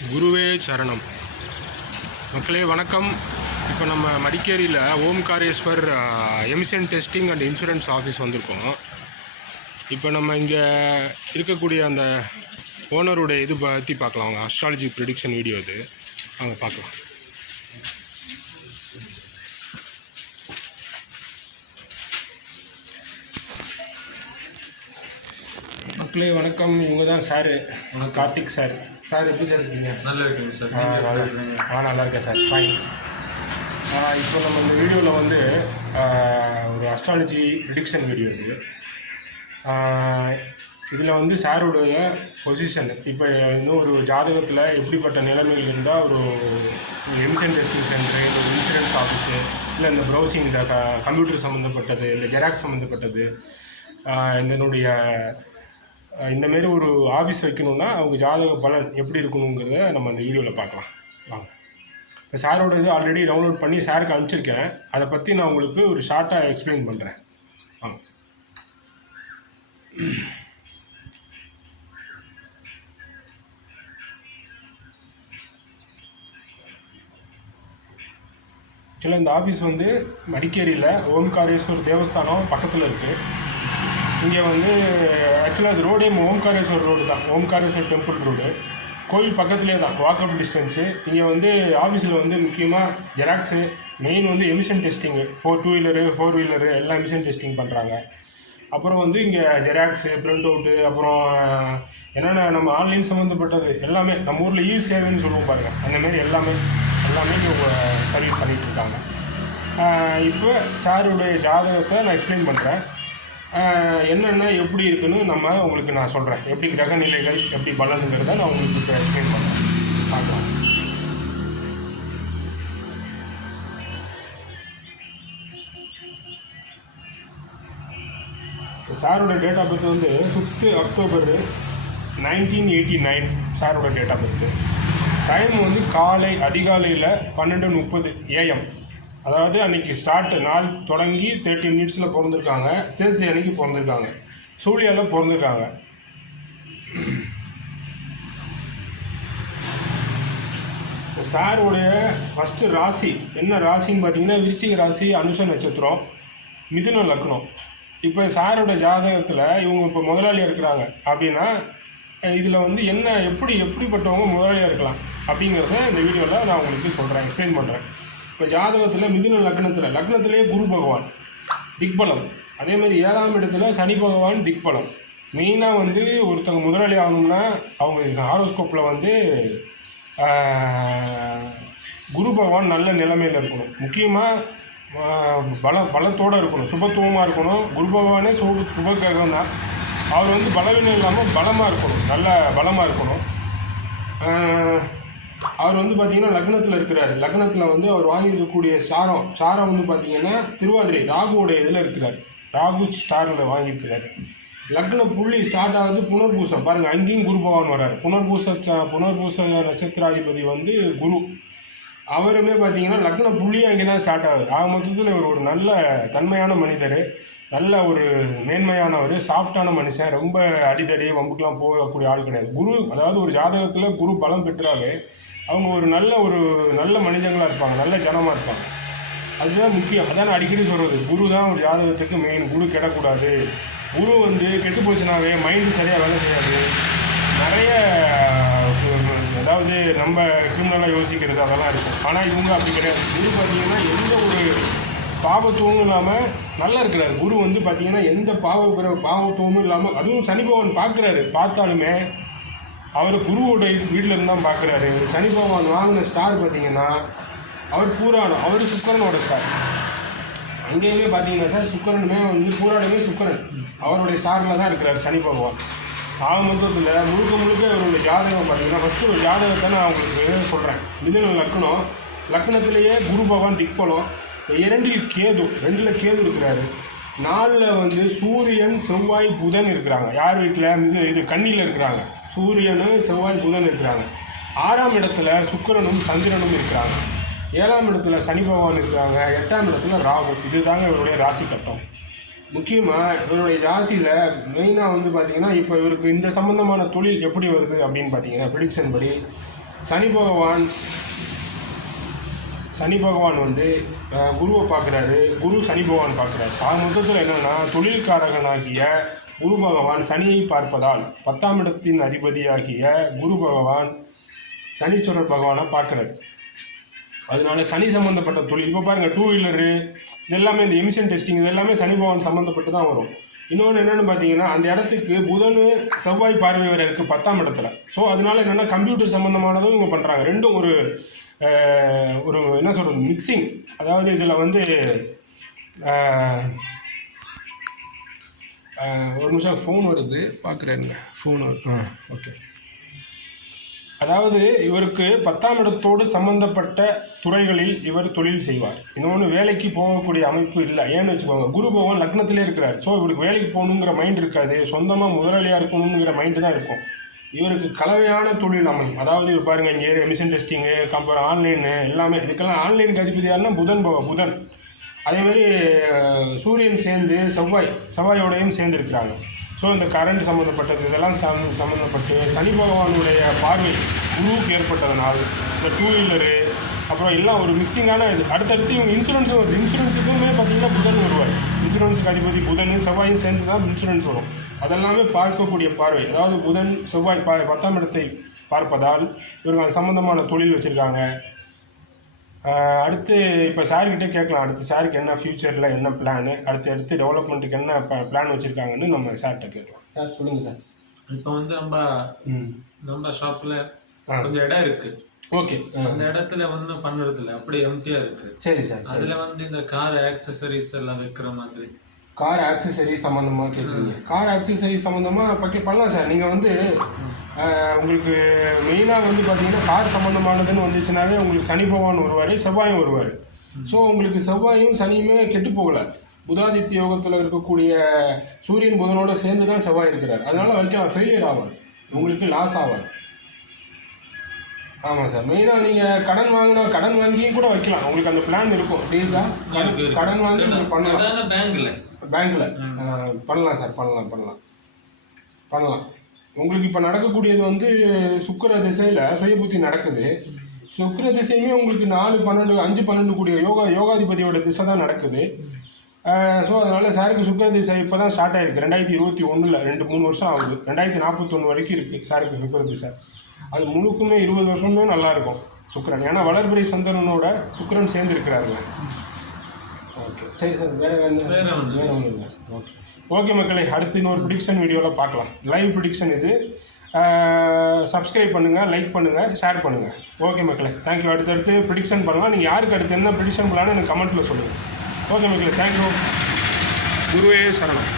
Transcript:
குருவே சரணம். மக்களே வணக்கம். இப்போ நம்ம மடிக்கேரியில் Omkareshwar emission testing and insurance office வந்திருக்கோம். இப்போ நம்ம இங்கே இருக்கக்கூடிய அந்த ஓனருடைய இது பற்றி பார்க்கலாம். அவங்க அஸ்ட்ராலஜி ப்ரிடிக்ஷன் வீடியோ இது அவங்க பார்க்கலாம். மக்களே வணக்கம். இவங்க தான் சார் கார்த்திக் சார். சார் எப்படி சார் இருக்கீங்க? நல்லா இருக்குங்க சார். நல்லா இருக்கேன் சார். ஃபைன். இப்போ நம்ம இந்த வீடியோவில் வந்து ஒரு அஸ்ட்ராலஜி ப்ரிடிக்ஷன் வீடியோ இது. இதில் வந்து சாருடைய பொசிஷன் இப்போ இன்னும் ஒரு ஜாதகத்தில் எப்படிப்பட்ட நிலைமைகள் இருந்தால் ஒரு எமிஷன் டெஸ்டிங் சென்டரு, ஒரு இன்சூரன்ஸ் ஆஃபீஸு, இல்லை இந்த ப்ரௌசிங், இந்த கம்ப்யூட்டர் சம்மந்தப்பட்டது, இல்லை ஜெராக்ஸ் சம்மந்தப்பட்டது, இதனுடைய இந்தமாரி ஒரு ஆஃபீஸ் வைக்கணுன்னா அவங்க ஜாதக பலன் எப்படி இருக்கணுங்கிறத நம்ம அந்த வீடியோவில் பார்க்கலாம். வாங்க. இப்போ சாரோட இது ஆல்ரெடி டவுன்லோட் பண்ணி சாருக்கு அனுப்பிச்சிருக்கேன். அதை பற்றி நான் உங்களுக்கு ஒரு ஷார்ட்டாக எக்ஸ்பிளைன் பண்ணுறேன். வாங்க. ஆக்சுவலாக இந்த ஆஃபீஸ் வந்து மடிக்கேரியில் ஓம்காரேஸ்வர் தேவஸ்தானம் பக்கத்தில் இருக்குது. இங்கே வந்து ஆக்சுவலாக அது ரோடே ஓம்காரேஸ்வர் ரோடு தான். ஓம்காரேஸ்வர் டெம்பிள் ரோடு, கோயில் பக்கத்துலேயே தான், வாக்கப் டிஸ்டன்ஸு. இங்கே வந்து ஆஃபீஸில் வந்து முக்கியமாக ஜெராக்ஸு, மெயின் வந்து எமிஷன் டெஸ்டிங்கு, 2 வீலரு 4 வீலரு எல்லாம் எமிஷன் டெஸ்டிங் பண்ணுறாங்க. அப்புறம் வந்து இங்கே ஜெராக்ஸு, பிரிண்ட் அவுட்டு, அப்புறம் என்னென்ன நம்ம ஆன்லைன் சம்மந்தப்பட்டது எல்லாமே, நம்ம ஊரில் இ சேவைன்னு சொல்லுவோம் பாருங்கள், அந்தமாரி எல்லாமே இவங்க சர்வீஸ் பண்ணிகிட்ருக்காங்க. இப்போ சாருடைய ஜாதகத்தை நான் எக்ஸ்பிளைன் பண்ணுறேன். என்னென்ன எப்படி இருக்குன்னு உங்களுக்கு நான் சொல்கிறேன். எப்படி கிரக நிலைகள் எப்படி பலனுங்கிறத நான் உங்களுக்கு இப்போ எக்ஸ்பிளைன் பண்ணுறேன். பார்க்கலாம். சாரோட டேட் ஆஃப் பர்த் வந்து 5 அக்டோபர் 1989 சாரோட டேட் ஆஃப் பர்த். டைம் வந்து அதிகாலையில் 12:30 AM. அதாவது அன்றைக்கி நாள் தொடங்கி 30 மினிட்ஸில் பிறந்திருக்காங்க. தேர்ஸ்டே அன்றைக்கி பிறந்திருக்காங்க. சூழியால் பிறந்திருக்காங்க. சாருடைய ஃபஸ்ட்டு ராசி என்ன ராசின்னு பார்த்தீங்கன்னா விருச்சிக ராசி, அனுஷ நட்சத்திரம், மிதுன லக்னம். இப்போ சாரோட ஜாதகத்தில் இவங்க இப்போ முதலாளியாக இருக்கிறாங்க அப்படின்னா இதில் வந்து எப்படிப்பட்டவங்க முதலாளியாக இருக்கலாம் அப்படிங்கிறத இந்த வீடியோவில் நான் உங்களுக்கு சொல்கிறேன், எக்ஸ்பிளைன் பண்ணுறேன். இப்போ ஜாதகத்தில் மிதுன லக்னத்திலே குரு பகவான் திக்பலம், அதேமாதிரி 7ஆம் இடத்துல சனி பகவான் திக்பலம். மெயினாக வந்து ஒருத்தவங்க முதலாளி ஆகணும்னா அவங்க ஹாரோஸ்கோப்பில் வந்து குரு பகவான் நல்ல நிலைமையில் இருக்கணும். முக்கியமாக பலத்தோடு இருக்கணும், சுபத்துவமாக இருக்கணும். குரு பகவானே சுப கிரகம் தான். அவர் வந்து பலவீனம் இல்லாமல் பலமாக இருக்கணும், நல்ல பலமாக இருக்கணும். அவர் வந்து பார்த்திங்கன்னா லக்னத்தில் இருக்கிறார். லக்னத்தில் வந்து அவர் வாங்கியிருக்கக்கூடிய சாரம் வந்து பார்த்திங்கன்னா திருவாதிரை ராகுவோடைய இதில் இருக்கிறார். ராகு ஸ்டாரில் வாங்கியிருக்கிறார். லக்ன புள்ளி ஸ்டார்ட் ஆகுது புனர்பூசம். பாருங்கள், அங்கேயும் குரு பகவான் வர்றார். புனர்பூச நட்சத்திராதிபதி வந்து குரு. அவருமே பார்த்திங்கன்னா லக்ன புள்ளியும் அங்கே தான் ஸ்டார்ட் ஆகுது. ஆக மொத்தத்தில் இவர் ஒரு நல்ல தன்மையான மனிதர், நல்ல ஒரு மேன்மையானவர், சாஃப்டான மனுஷன். ரொம்ப அடித்தடி வம்புக்கெலாம் போகக்கூடிய ஆள் கிடையாது. குரு அதாவது ஒரு ஜாதகத்தில் குரு பலம் பெற்றாவே அவங்க ஒரு நல்ல மனிதங்களாக இருப்பாங்க, நல்ல ஜனமாக இருப்பாங்க. அதுதான் முக்கியம். அதான் நான் அடிக்கடி சொல்கிறது, குரு தான் ஒரு ஜாதகத்துக்கு மெயின். குரு கெடக்கூடாது. குரு வந்து கெட்டு போச்சுனாவே மைண்டு சரியாக வேலை செய்யாது. நிறைய அதாவது நம்ம கிரிமினலாக யோசிக்கிறது அதெல்லாம் இருக்கும். ஆனால் இவங்க அப்படி கிடையாது. குரு பார்த்திங்கன்னா எந்த ஒரு பாவத்துவமும் இல்லாமல் நல்லா இருக்கிறார். குரு வந்து பார்த்திங்கன்னா எந்த பாவத்துவமும் இல்லாமல், அதுவும் சனி பகவான் பார்க்குறாரு. பார்த்தாலுமே அவர் குருவோட வீட்டில் இருந்தால் பார்க்குறாரு. சனி பகவான் வாங்கின ஸ்டார் பார்த்திங்கன்னா அவர் பூராடம், அவர் சுக்கரனோட ஸ்டார். அங்கேயுமே பார்த்தீங்கன்னா சார் சுக்கரனுமே வந்து பூராடமே சுக்கரன் அவருடைய ஸ்டாரில் தான் இருக்கிறார் சனி பகவான். ஆக மொத்தத்தில் முழுக்க அவருடைய ஜாதகம் பார்த்திங்கன்னா ஃபஸ்ட்டு ஒரு ஜாதகத்தை நான் உங்களுக்கு சொல்கிறேன். மிதுன லக்னத்திலேயே குரு பகவான் திக்பலம், 2ல் கேது இருக்கிறாரு. 4ல் வந்து சூரியன் செவ்வாய் புதன் இருக்கிறாங்க. யார் வீட்டில்? இது கன்னியில் இருக்கிறாங்க. சூரியனும் செவ்வாய் புதன் இருக்கிறாங்க. 6ஆம் இடத்துல சுக்கிரனும் சந்திரனும் இருக்கிறாங்க. 7ஆம் இடத்துல சனி பகவான் இருக்கிறாங்க. 8ஆம் இடத்துல ராகு. இதுதாங்க இவருடைய ராசி கட்டம். முக்கியமாக இவருடைய ராசியில் மெயினாக வந்து பார்த்திங்கன்னா இப்போ இவருக்கு இந்த சம்மந்தமான தொழில் எப்படி வருது அப்படின்னு பார்த்தீங்கன்னா ப்ரிடிக்ஷன் படி சனி பகவான் வந்து குருவை பார்க்குறாரு, குரு சனி பகவான் பார்க்குறாரு. மொத்தத்தில் என்னென்னா தொழில்காரகனாகிய குரு பகவான் சனியை பார்ப்பதால் 10ஆம் இடத்தின் அதிபதியாகிய குரு பகவான் சனீஸ்வரர் பகவானை பார்க்குறாரு. அதனால சனி சம்மந்தப்பட்ட தொழில் இப்போ பாருங்கள், 2 வீலரு இது எல்லாமே இந்த எமிஷன் டெஸ்டிங் இது எல்லாமே சனி பகவான் சம்மந்தப்பட்டு தான் வரும். இன்னொன்று என்னென்னு பார்த்தீங்கன்னா, அந்த இடத்துக்கு புதன் செவ்வாய் பார்வை வேறு இருக்குது 10ஆம் இடத்துல. ஸோ அதனால என்னென்னா கம்ப்யூட்டர் சம்மந்தமானதும் இவங்க பண்ணுறாங்க. ரெண்டும் ஒரு என்ன சொல்கிறது மிக்சிங். அதாவது இதில் வந்து ஒரு நிமிஷம் ஃபோன் வருது பார்க்குறேங்க, ஃபோன் வருது. ஓகே. அதாவது இவருக்கு 10ஆம் இடத்தோடு சம்பந்தப்பட்ட துறைகளில் இவர் தொழில் செய்வார். இன்னொன்று வேலைக்கு போகக்கூடிய அமைப்பு இல்லை. ஏன்னு வச்சுக்கோங்க, குரு பகவான் லக்னத்திலே இருக்கிறார். ஸோ இவருக்கு வேலைக்கு போகணுங்கிற மைண்ட் இருக்காது, சொந்தமாக முதலாளியாக இருக்கணுங்கிற மைண்டு தான் இருக்கும். இவருக்கு கலவையான தொழில் அமையும். அதாவது இவர் பாருங்கள், இங்கே எமிஷன் டெஸ்டிங்கு, கம்பேர் ஆன்லைனு எல்லாமே. இதுக்கெல்லாம் ஆன்லைனுக்கு அதிபதி யாருன்னா புதன். அதேமாதிரி சூரியன் சேர்ந்து செவ்வாயோடையும் சேர்ந்து இருக்கிறாங்க. ஸோ இந்த கரண்ட் சம்மந்தப்பட்டது இதெல்லாம் சம்மந்தப்பட்டு சனி பகவானுடைய பார்வை குருவுக்கு ஏற்பட்டதுனால் இந்த 2 வீலரு அப்புறம் எல்லாம் ஒரு மிக்சிங்கான இது. அடுத்தடுத்து இவங்க இன்சூரன்ஸும் வருது. இன்சூரன்ஸுக்குமே பார்த்திங்கன்னா புதன் வருவார். இன்சூரன்ஸுக்கு அதிபதி புதன் செவ்வாயும் சேர்ந்து தான் இன்சூரன்ஸ் வரும். அதெல்லாமே பார்க்கக்கூடிய பார்வை. அதாவது புதன் செவ்வாய் 10ஆம் இடத்தை பார்ப்பதால் இவங்க அது சம்மந்தமான தொழில் வச்சுருக்காங்க. அடுத்து இப்போ சார்கிட்டே கேட்கலாம், அடுத்து சாருக்கு என்ன ஃப்யூச்சரில் என்ன பிளானு, அடுத்து டெவலப்மெண்ட்டுக்கு என்ன பிளான் வச்சுருக்காங்கன்னு நம்ம சார்கிட்ட கேட்கலாம். சார் சொல்லுங்கள் சார். இப்போ வந்து நம்ம ஷாப்பில் கொஞ்சம் இடம் இருக்குது. ஓகே. அந்த இடத்துல வந்து பண்ணுறதில்ல, அப்படி எம்டியாக இருக்குது. சரி சார். அதில் வந்து இந்த கார் ஆக்சசரிஸ் எல்லாம் வைக்கிற மாதிரி. கார் ஆக்சசரிஸ் சம்மந்தமாக கேட்குறீங்க? கார் ஆக்சசரிஸ் சம்மந்தமாக பண்ணலாம் சார். நீங்கள் வந்து உங்களுக்கு மெயினாக வந்து பார்த்தீங்கன்னா கார் சம்மந்தமானதுன்னு வந்துச்சுனாவே உங்களுக்கு சனி பகவான் வருவார், செவ்வாயும் வருவார். ஸோ உங்களுக்கு செவ்வாயும் சனியுமே கெட்டு போகலை. புதாதித்ய யோகத்தில் இருக்கக்கூடிய சூரியன் புதனோட சேர்ந்து தான் செவ்வாய் இருக்கிறார். அதனால் வைக்கலாம், ஃபெயிலியர் ஆகாது, உங்களுக்கு லாஸ் ஆகாது. ஆமாம் சார். மெயினாக நீங்கள் கடன் வாங்கியும் கூட வைக்கலாம். உங்களுக்கு அந்த பிளான் இருக்கும். டீலாக கடன் வாங்கி நீங்கள் பண்ணலாம். பேங்க்கில் பண்ணலாம் சார். பண்ணலாம். உங்களுக்கு இப்போ நடக்கக்கூடியது வந்து சுக்கிர திசையில் சுயபுத்தி நடக்குது. சுக்கிர திசையுமே உங்களுக்கு 4, 12, 5, 12 கூடிய யோகாதிபதியோட திசை தான் நடக்குது. ஸோ அதனால் சாருக்கு சுக்கிர திசை இப்போ தான் ஸ்டார்ட் ஆகிருக்கு. 2021 2-3 வருஷம் ஆகுது. 2041 வரைக்கும் இருக்குது சாருக்கு சுக்கிர திசை. அது முழுக்குமே 20 வருஷமே நல்லாயிருக்கும் சுக்கிரன். ஏன்னா வளர்பிறை சந்திரனோட சுக்கிரன் சேர்ந்து இருக்கிறாருங்க. ஓகே சரி சார். வேறு ஒன்றும் இல்லை சார். ஓகே மக்களே, அடுத்து இன்னொரு ப்ரிடிக்ஷன் வீடியோவில் பார்க்கலாம். லைவ் ப்ரிடிக்ஷன் இது. சப்ஸ்கிரைப் பண்ணுங்கள், லைக் பண்ணுங்கள், ஷேர் பண்ணுங்கள். ஓகே மக்களே, தேங்க்யூ. அடுத்தடுத்து ப்ரிடிக்ஷன் பண்ணலாம். நீங்கள் யாருக்கு அடுத்து என்ன ப்ரிடிக்ஷன் பண்ணலான்னு எனக்கு கமெண்ட்டில் சொல்லுங்கள். ஓகே மக்களே, தேங்க்யூ. குருவே சரணம்.